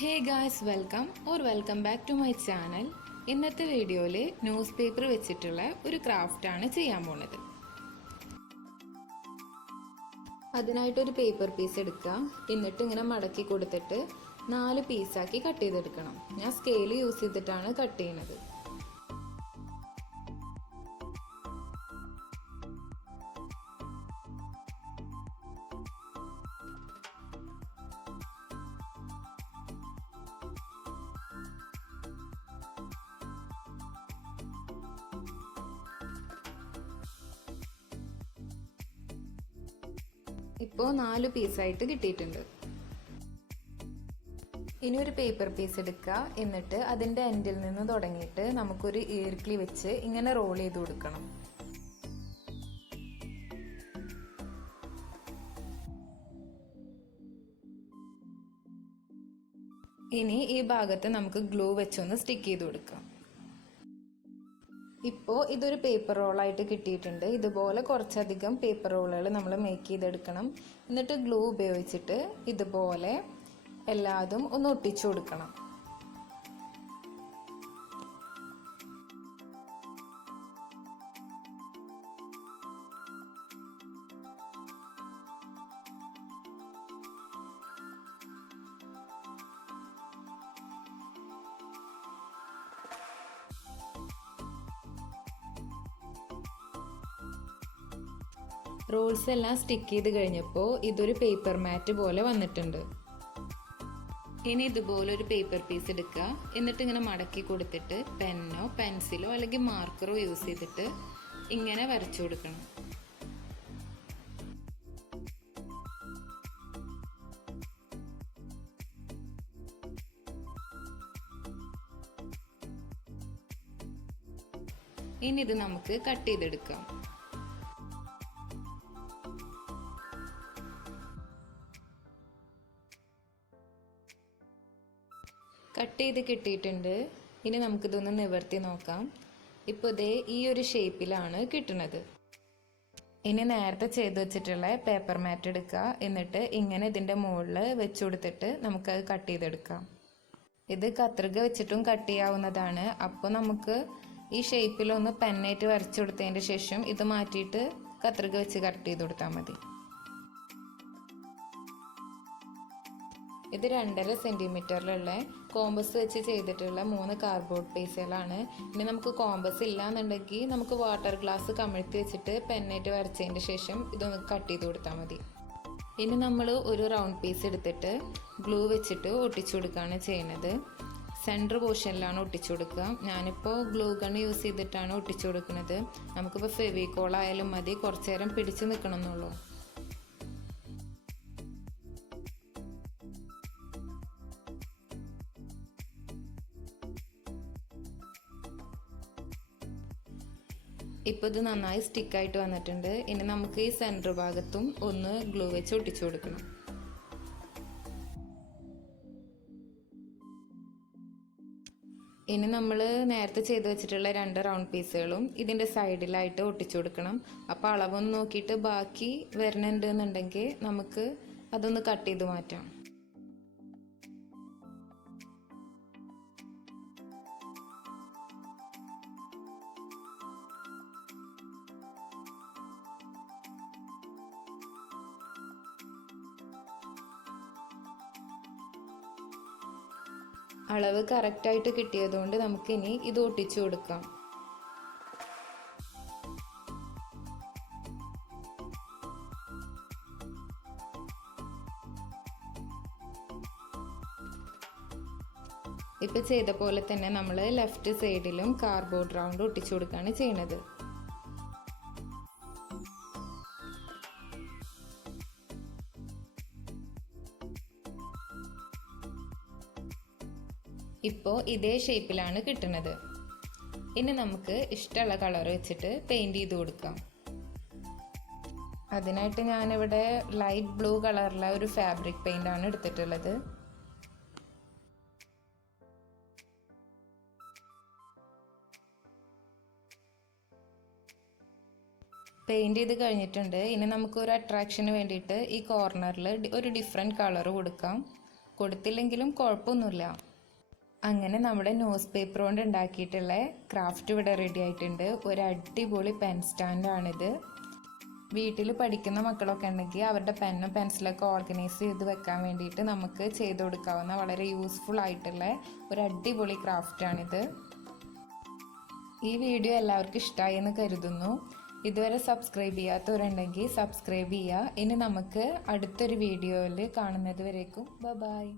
Hey guys, welcome back to my channel. ഇന്നത്തെ വീഡിയോയിൽ news paper വെച്ചിട്ടുള്ള ഒരു ക്രാഫ്റ്റാണ് ചെയ്യാൻ പോണത്. അതിനായിട്ടൊരു പേപ്പർ പീസ് എടുക്കുക. എന്നിട്ട് ഇങ്ങനെ മടക്കി കൊടുത്തിട്ട് 4 പീസാക്കി കട്ട് ചെയ്തെടുക്കണം. ഞാൻ സ്കെയിൽ യൂസ് ചെയ്തിട്ടാണ് കട്ട് ചെയ്യുന്നത്. ഇപ്പോൾ 4 പീസായിട്ട് കിട്ടിയിട്ടുണ്ട്. ഇനി ഒരു പേപ്പർ പീസ് എടുക്കുക. എന്നിട്ട് അതിൻ്റെ എൻഡിൽ നിന്ന് തുടങ്ങിയിട്ട് നമുക്കൊരു ഈർക്കിളി വെച്ച് ഇങ്ങനെ റോൾ ചെയ്ത് കൊടുക്കണം. ഇനി ഈ ഭാഗത്ത് നമുക്ക് ഗ്ലൂ വെച്ചൊന്ന് സ്റ്റിക്ക് ചെയ്ത് കൊടുക്കാം. ഇപ്പോൾ ഇതൊരു പേപ്പർ റോളായിട്ട് കിട്ടിയിട്ടുണ്ട്. ഇതുപോലെ കുറച്ചധികം പേപ്പർ റോളുകൾ നമ്മൾ മേക്ക് ചെയ്തെടുക്കണം. എന്നിട്ട് ഗ്ലൂ ഉപയോഗിച്ചിട്ട് ഇതുപോലെ എല്ലാതും ഒന്ന് ഒട്ടിച്ചു കൊടുക്കണം. റോൾസ് എല്ലാം സ്റ്റിക്ക് ചെയ്ത് കഴിഞ്ഞപ്പോൾ ഇതൊരു പേപ്പർ മാറ്റ് പോലെ വന്നിട്ടുണ്ട്. ഇനി ഇതുപോലെ ഒരു പേപ്പർ പീസ് എടുക്കുക. എന്നിട്ട് ഇങ്ങനെ മടക്കി കൊടുത്തിട്ട് പെന്നോ പെൻസിലോ അല്ലെങ്കിൽ മാർക്കറോ യൂസ് ചെയ്തിട്ട് ഇങ്ങനെ വരച്ചു കൊടുക്കണം. ഇനി ഇത് നമുക്ക് കട്ട് ചെയ്തെടുക്കാം. കട്ട് ചെയ്ത് കിട്ടിയിട്ടുണ്ട്. ഇനി നമുക്കിതൊന്ന് നിവർത്തി നോക്കാം. ഇപ്പോൾ ഇതേ ഈ ഒരു ഷേപ്പിലാണ് കിട്ടുന്നത്. ഇനി നേരത്തെ ചെയ്ത് വെച്ചിട്ടുള്ള പേപ്പർ മാറ്റ് എടുക്കുക. എന്നിട്ട് ഇങ്ങനെ ഇതിൻ്റെ മുകളിൽ വെച്ച് കൊടുത്തിട്ട് നമുക്കത് കട്ട് ചെയ്തെടുക്കാം. ഇത് കത്രിക വെച്ചിട്ടും കട്ട് ചെയ്യാവുന്നതാണ്. അപ്പോൾ നമുക്ക് ഈ ഷേപ്പിലൊന്ന് പെന്നായിട്ട് വരച്ചു കൊടുത്തതിൻ്റെ ശേഷം ഇത് മാറ്റിയിട്ട് കത്രിക വെച്ച് കട്ട് ചെയ്ത് കൊടുത്താൽ മതി. ഇത് 2.5 സെൻറ്റിമീറ്ററിലുള്ള കോമ്പസ് വെച്ച് ചെയ്തിട്ടുള്ള 3 കാർഡ്ബോർഡ് പീസുകളാണ്. ഇനി നമുക്ക് കോമ്പസ് ഇല്ല എന്നുണ്ടെങ്കിൽ നമുക്ക് വാട്ടർ ഗ്ലാസ് കമിഴ്ത്തി വെച്ചിട്ട് പെന്നായിട്ട് വരച്ചതിൻ്റെ ശേഷം ഇതൊന്ന് കട്ട് ചെയ്ത് കൊടുത്താൽ മതി. ഇനി നമ്മൾ ഒരു റൗണ്ട് പീസ് എടുത്തിട്ട് ഗ്ലൂ വെച്ചിട്ട് ഒട്ടിച്ചു കൊടുക്കുകയാണ് ചെയ്യുന്നത്. സെൻറ്റർ പോർഷനിലാണ് ഒട്ടിച്ചു കൊടുക്കുക. ഞാനിപ്പോൾ ഗ്ലൂ ഗൺ യൂസ് ചെയ്തിട്ടാണ് ഒട്ടിച്ചു കൊടുക്കുന്നത്. നമുക്കിപ്പോൾ ഫെവിക്കോൾ ആയാലും മതി, കുറച്ച് നേരം പിടിച്ച് നിൽക്കണമെന്നുള്ളൂ. ഇപ്പോൾ ഇത് നന്നായി സ്റ്റിക്കായിട്ട് വന്നിട്ടുണ്ട്. ഇനി നമുക്ക് ഈ സെൻറ്റർ ഭാഗത്തും ഒന്ന് ഗ്ലൂ വെച്ച് ഒട്ടിച്ചു കൊടുക്കണം. ഇനി നമ്മൾ നേരത്തെ ചെയ്ത് വെച്ചിട്ടുള്ള 2 റൗണ്ട് പീസുകളും ഇതിൻ്റെ സൈഡിലായിട്ട് ഒട്ടിച്ചു കൊടുക്കണം. അപ്പോൾ അളവൊന്ന് നോക്കിയിട്ട് ബാക്കി വരണുണ്ടെന്നുണ്ടെങ്കിൽ നമുക്ക് അതൊന്ന് കട്ട് ചെയ്ത് മാറ്റാം. അളവ് കറക്റ്റായിട്ട് കിട്ടിയതുകൊണ്ട് നമുക്കിനി ഇത് ഒട്ടിച്ചു കൊടുക്കാം. ഇപ്പം ചെയ്ത പോലെ തന്നെ നമ്മൾ ലെഫ്റ്റ് സൈഡിലും കാർഡ്ബോർഡ് റൗണ്ട് ഒട്ടിച്ചു കൊടുക്കുകയാണ് ചെയ്യുന്നത്. ഇപ്പോൾ ഇതേ ഷേപ്പിലാണ് കിട്ടുന്നത്. ഇനി നമുക്ക് ഇഷ്ടമുള്ള കളർ വെച്ചിട്ട് പെയിൻറ് ചെയ്ത് കൊടുക്കാം. അതിനായിട്ട് ഞാനിവിടെ ലൈറ്റ് ബ്ലൂ കളറിലെ ഒരു ഫാബ്രിക് പെയിൻ്റാണ് എടുത്തിട്ടുള്ളത്. പെയിൻറ് ചെയ്ത് കഴിഞ്ഞിട്ടുണ്ട്. ഇനി നമുക്ക് ഒരു അട്രാക്ഷന് വേണ്ടിയിട്ട് ഈ കോർണറിൽ ഒരു ഡിഫറെൻറ്റ് കളർ കൊടുക്കാം. കൊടുത്തില്ലെങ്കിലും കുഴപ്പമൊന്നുമില്ല. അങ്ങനെ നമ്മുടെ ന്യൂസ് പേപ്പർ കൊണ്ട് ഉണ്ടാക്കിയിട്ടുള്ള ക്രാഫ്റ്റ് ഇവിടെ റെഡി ആയിട്ടുണ്ട്. ഒരു അടിപൊളി പെൻ സ്റ്റാൻഡാണിത്. വീട്ടിൽ പഠിക്കുന്ന മക്കളൊക്കെ ഉണ്ടെങ്കിൽ അവരുടെ പെന്നും പെൻസിലൊക്കെ ഓർഗനൈസ് ചെയ്ത് വെക്കാൻ വേണ്ടിയിട്ട് നമുക്ക് ചെയ്ത് കൊടുക്കാവുന്ന വളരെ യൂസ്ഫുൾ ആയിട്ടുള്ള ഒരു അടിപൊളി ക്രാഫ്റ്റാണിത്. ഈ വീഡിയോ എല്ലാവർക്കും ഇഷ്ടമായി എന്ന് കരുതുന്നു. ഇതുവരെ സബ്സ്ക്രൈബ് ചെയ്യാത്തവരുണ്ടെങ്കിൽ സബ്സ്ക്രൈബ് ചെയ്യുക. ഇനി നമുക്ക് അടുത്തൊരു വീഡിയോയിൽ കാണുന്നത് വരേക്കും ബൈ.